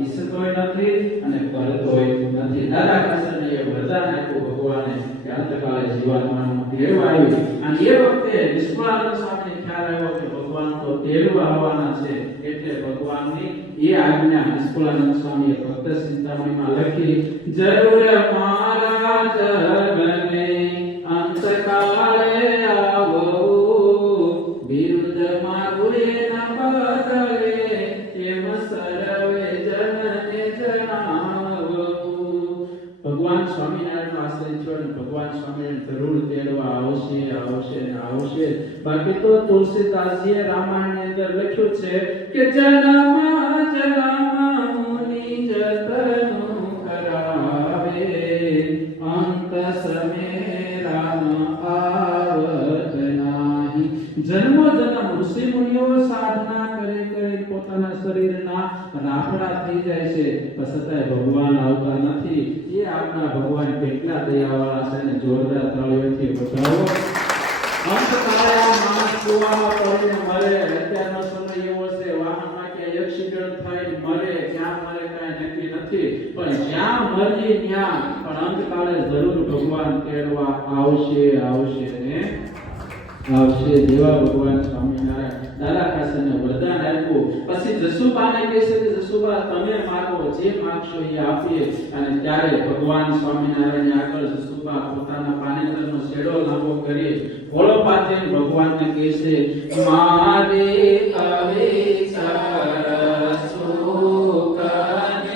ઈચ્છતોય નથી અને કરતોય નથી. દાદા કાસરને વરદાન આપ્યું ભગવાને. કે અંતકાલે જીવાત્માનું તેડું આવ્યું. અને એ વખતે નિષ્ફળાનંદ સ્વામીને ખ્યાલ આવ્યો કે ભગવાન તો તેડું આવવાના છે એટલે ભગવાનની એ આજ્ઞા નિષ્ફળાનંદ સ્વામીએ ભક્ત ચિંતામણીમાં લખી, જરૂર મારા જગને અંતકાલે આવો વિરુદ્ધ મારું એના બદલે ભગવાન સ્વામિનારાયણનો આશ્રય છો અને ભગવાન સ્વામિનારાયણ જરૂર તેડવા આવશે આવશે ને આવશે. બાકી તો તુલસીદાસજીએ રામાયણની અંદર લખ્યું છે કે જન્મ જન્મ મુનિ જતન કરાવે. અંત સમે રામ આવત નાહી. જન્મો, જન્મ ઋષિ મુનિઓ સાધના પોતાના શરીરના રાફડા થઈ જાય છે. પણ ભગવાન આવતા નથી. એ આપણા ભગવાન કેટલા દયાવાળા છે ને જોરદાર તાળીઓથી બતાવો અંતકાળે આ માણસ કૂવામાં પડીને મરે. અત્યારનો સમય એવો છે, વાહનમાં ક્યાંય એક્સિડન્ટ થાય, મરે ક્યાં મરે કાંઈ નક્કી નથી. પણ જ્યાં મરજી ત્યાં, પણ અંત કાળે જરૂર ભગવાન તેડવા આવશે આવશે ને આવશે. દેવા ભગવાન સ્વામિનારાયણ. દાદા પછી જસુબાને કે જસુબા, તમે માગો જે માગશો એ આપીએ અને ત્યારે ભગવાન સ્વામિનારાયણ આગળ જસુબા પોતાના પાનેતરનો શેડો લાંબો કરી ભોળો પાથરીને ભગવાનને કહે મારે હવે